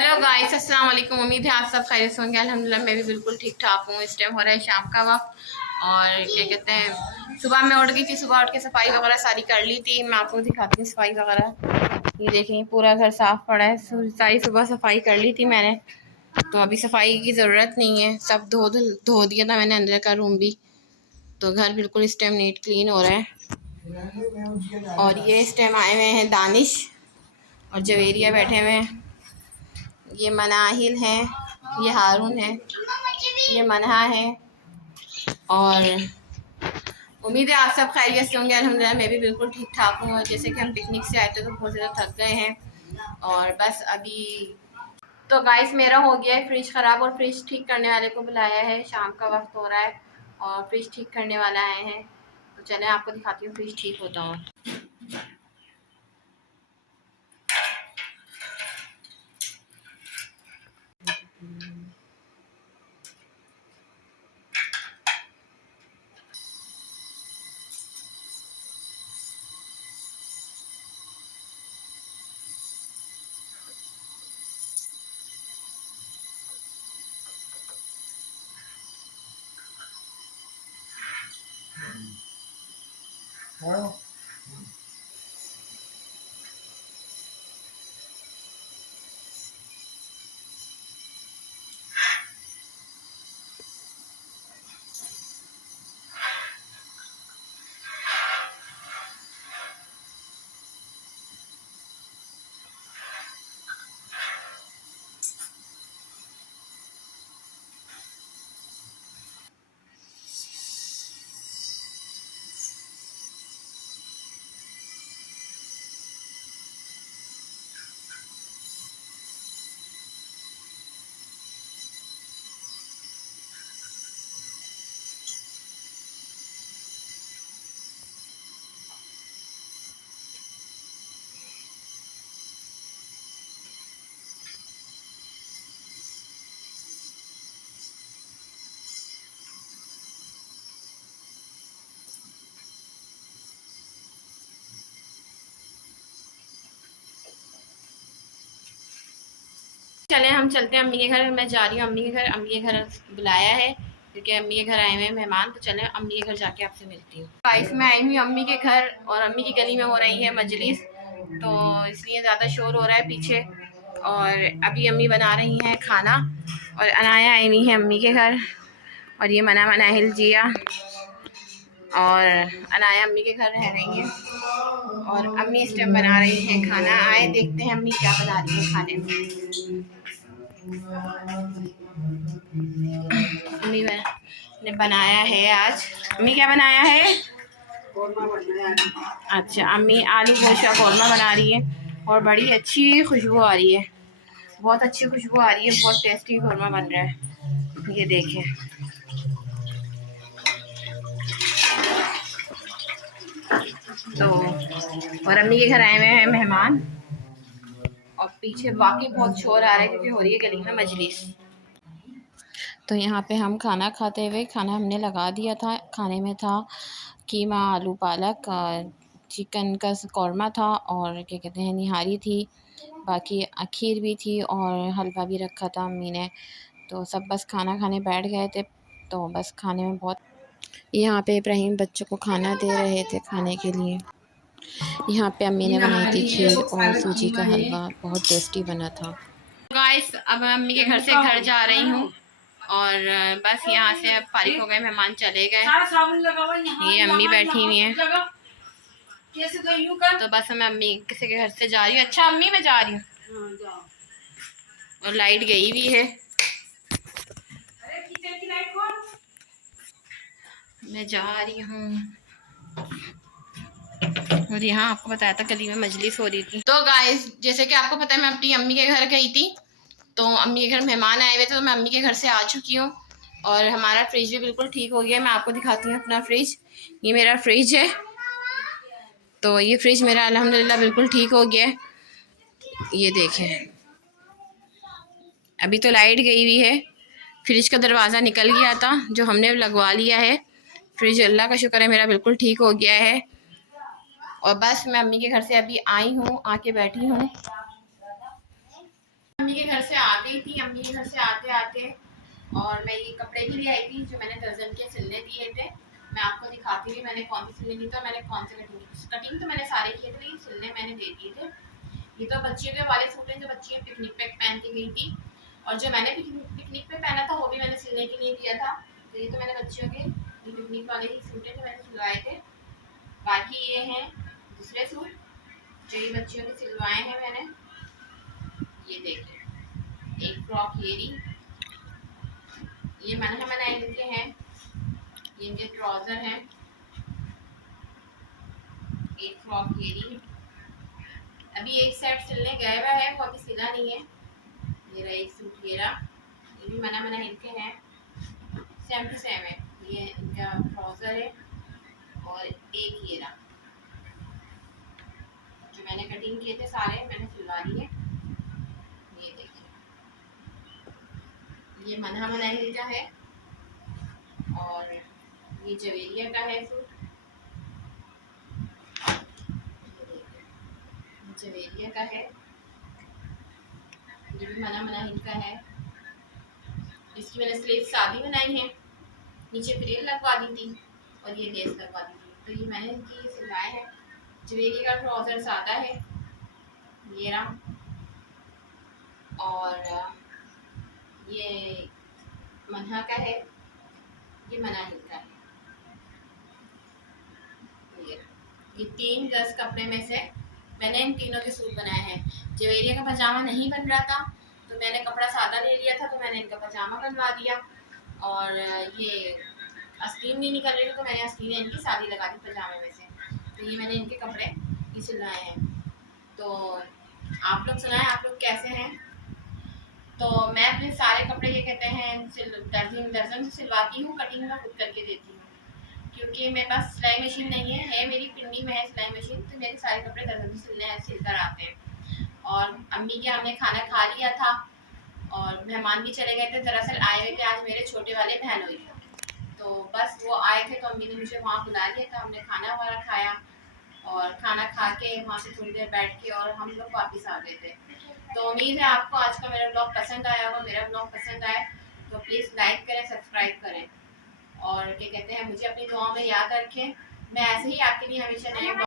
Hello guys, अस्सलाम वालेकुम। उम्मीद है आप सब खैरियत से होंगे। अल्हम्दुलिल्लाह मैं भी बिल्कुल ठीक ठाक हूँ। इस टाइम हो रहा है शाम का वक्त और क्या कहते हैं, सुबह मैं उठ गई थी। सुबह उठ के सफाई वगैरह सारी कर ली थी। मैं आपको दिखाती हूँ सफाई वगैरह। ये देखें पूरा घर साफ पड़ा है। सारी सुबह सफाई कर ली थी मैंने, तो अभी सफाई की ज़रूरत नहीं है। सब धो दिया था मैंने, अंदर का रूम भी। तो घर बिल्कुल इस टाइम नीट क्लीन हो रहा है। और ये इस टाइम आए हुए हैं दानिश और जवेरिया बैठे हुए हैं। ये मनाहिल है, ये हारून है, ये मनहा है। और उम्मीद है आप सब खैरियत से होंगे। अल्हम्दुलिल्लाह मैं भी बिल्कुल ठीक ठाक हूँ। जैसे कि हम पिकनिक से आए थे तो बहुत ज़्यादा थक गए हैं और बस अभी तो गाइस मेरा हो गया है फ्रिज ख़राब और फ्रिज ठीक करने वाले को बुलाया है। शाम का वक्त हो रहा है और फ्रिज ठीक करने वाला आए हैं। तो चलें आपको दिखाती हूँ फ्रिज ठीक होता हूँ। चले हम चलते हैं अम्मी के घर। मैं जा रही हूँ अम्मी के घर। अम्मी के घर बुलाया है क्योंकि अम्मी के घर आए हुए हैं मेहमान। तो चले अम्मी के घर जाके आपसे मिलती हूँ। गाइस मैं आई हुई अम्मी के घर और अम्मी की गली में हो रही है मजलिस, तो इसलिए ज़्यादा शोर हो रहा है पीछे। और अभी अम्मी बना रही हैं खाना और अनाया आई हुई है अम्मी के घर। और ये मना मनाहिल जिया और अनाया अम्मी के घर रह रही हैं और अम्मी इस टाइम बना रही हैं खाना। आए देखते हैं अम्मी क्या बना रही है खाने में। अम्मी ने बनाया है आज। अम्मी क्या बनाया है? अच्छा, अम्मी आलू गोश्त का कौरमा बना रही है और बड़ी अच्छी खुशबू आ रही है। बहुत अच्छी खुशबू आ रही है, बहुत टेस्टी कौरमा बन रहा है। ये देखें। तो और अम्मी के घर आए हुए हैं मेहमान और पीछे वाकई बहुत शोर आ रहा है क्योंकि हो रही है गली में मजलिस। तो यहाँ पे हम खाना खाते हुए, खाना हमने लगा दिया था। खाने में था कीमा, आलू पालक, चिकन का कौरमा था और क्या कहते हैं निहारी थी, बाकी खीर भी थी और हलवा भी रखा था अम्मी ने। तो सब बस खाना खाने बैठ गए थे। तो बस खाने में बहुत, यहाँ पे इब्राहिम बच्चों को खाना दे रहे थे खाने के लिए। यहाँ पे अम्मी ने बनाई थी खीर और सूजी का हलवा, बहुत टेस्टी बना था। गाइस अब मैं अम्मी के घर से घर जा रही हूँ और बस यहाँ से अब फारिग हो गए, मेहमान चले गए। ये अम्मी बैठी हुई हैं। तो बस मैं अम्मी किसी के घर से जा रही हूँ। अच्छा अम्मी मैं जा रही हूँ और लाइट गई भी है। मैं जा रही हूँ और यहाँ आपको बताया था गली में मजलिस हो रही थी। तो गाइस जैसे कि आपको पता है मैं अपनी अम्मी के घर गई थी, तो अम्मी के घर मेहमान आए हुए थे, तो मैं अम्मी के घर से आ चुकी हूँ और हमारा फ्रिज भी बिल्कुल ठीक हो गया। मैं आपको दिखाती हूँ अपना फ्रिज। ये मेरा फ्रिज है। तो ये फ्रिज मेरा अल्हम्दुलिल्लाह बिल्कुल ठीक हो गया है। ये देखें, अभी तो लाइट गई हुई है, फ्रिज का दरवाज़ा निकल गया था जो हमने लगवा लिया है। फ्रिज अल्लाह का शुक्र है मेरा बिल्कुल ठीक हो गया है। और बस मैं अम्मी के घर से अभी आई हूँ, आके बैठी हूँ। अम्मी के घर से आ गई थी। अम्मी के घर से आते आते और मैं ये कपड़े भी ले आई थी जो मैंने दर्जन के सिलने दिए थे। मैं आपको दिखाती हुई मैंने कौन सी सिलने दी था, मैंने कौन से कटिंग तो मैंने सारे किए थे, सिलने मैंने दे दिए थे। ये तो बच्चियों के वाले सूट हैं जो बच्चियाँ पिकनिक पे पहन के गई थी, और जो मैंने पिकनिक पे पहना था वो भी मैंने सिलने के लिए दिया था। तो ये तो मैंने बच्चियों के ये पिकनिक वाले ही सूट हैं जो मैंने सिलवाए थे। बाकी ये हैं दूसरे सूट जो ये बच्चियों के सिलवाए हैं मैंने। ये देखिए एक फ्रॉक ये मैंने इनके हैं, ये इनके ट्राउजर हैं। एक फ्रॉक अभी एक सेट सिलने गया हुआ है, वो अभी सिला नहीं है। ये रहा एक सूट, ये भी मैंने इनके हैं, सेम टू सेम है। ये इनका ट्राउजर है और एक ये रहा जो मैंने कटिंग किए थे सारे मैंने सिलवा दिए। ये देखिए ये मना हिल का है और ये जवेरिया का है सूट। जवेरिया का है, ये भी मना हिल का है। इसकी मैंने स्लीव सादी बनाई है, नीचे फ्रिल लगवा दी थी और ये लेस लगवा दी थी। तो ये मैंने इनकी सिलवाए हैं। जवेरिया का ट्राउजर सादा है ये रहा, और ये मन्हा का है, ये मना हिल का है। ये 3 गज कपड़े में से मैंने इन तीनों के सूट बनाए हैं। जवेरिया का पजामा नहीं बन रहा था तो मैंने कपड़ा सादा ले लिया था, तो मैंने इनका पजामा बनवा दिया। और ये आस्तीन नहीं निकल रही थी तो मैंने आस्तीन इनकी सादी लगा दी पजामे में से। तो ये मैंने इनके कपड़े ये सिलवाए हैं। तो आप लोग सुनाएं, आप लोग कैसे हैं? तो मैं अपने सारे कपड़े ये कहते हैं दर्जन से सिलवाती हूँ, कटिंग में खुद करके देती हूँ क्योंकि मेरे पास सिलाई मशीन नहीं है मेरी पिंडी में है सिलाई मशीन। तो मेरे सारे कपड़े दर्जन से सिलकर आते हैं। और अम्मी के हमने खाना खा लिया था और मेहमान भी चले गए थे। दरअसल आए हुए थे आज मेरे छोटे वाले बहन हुई, तो बस वो आए थे तो अम्मी ने मुझे वहाँ बुला लिया था। हमने खाना वगैरह खाया और खाना खा के वहाँ से थोड़ी देर बैठ के और हम लोग वापस आ गए थे। तो उम्मीद है आपको आज का मेरा ब्लॉग पसंद आया होगा। मेरा ब्लॉग पसंद आए तो प्लीज़ लाइक करें, सब्सक्राइब करें और क्या कहते हैं मुझे अपनी दुआओं में याद रखें। मैं ऐसे ही आपके लिए हमेशा नए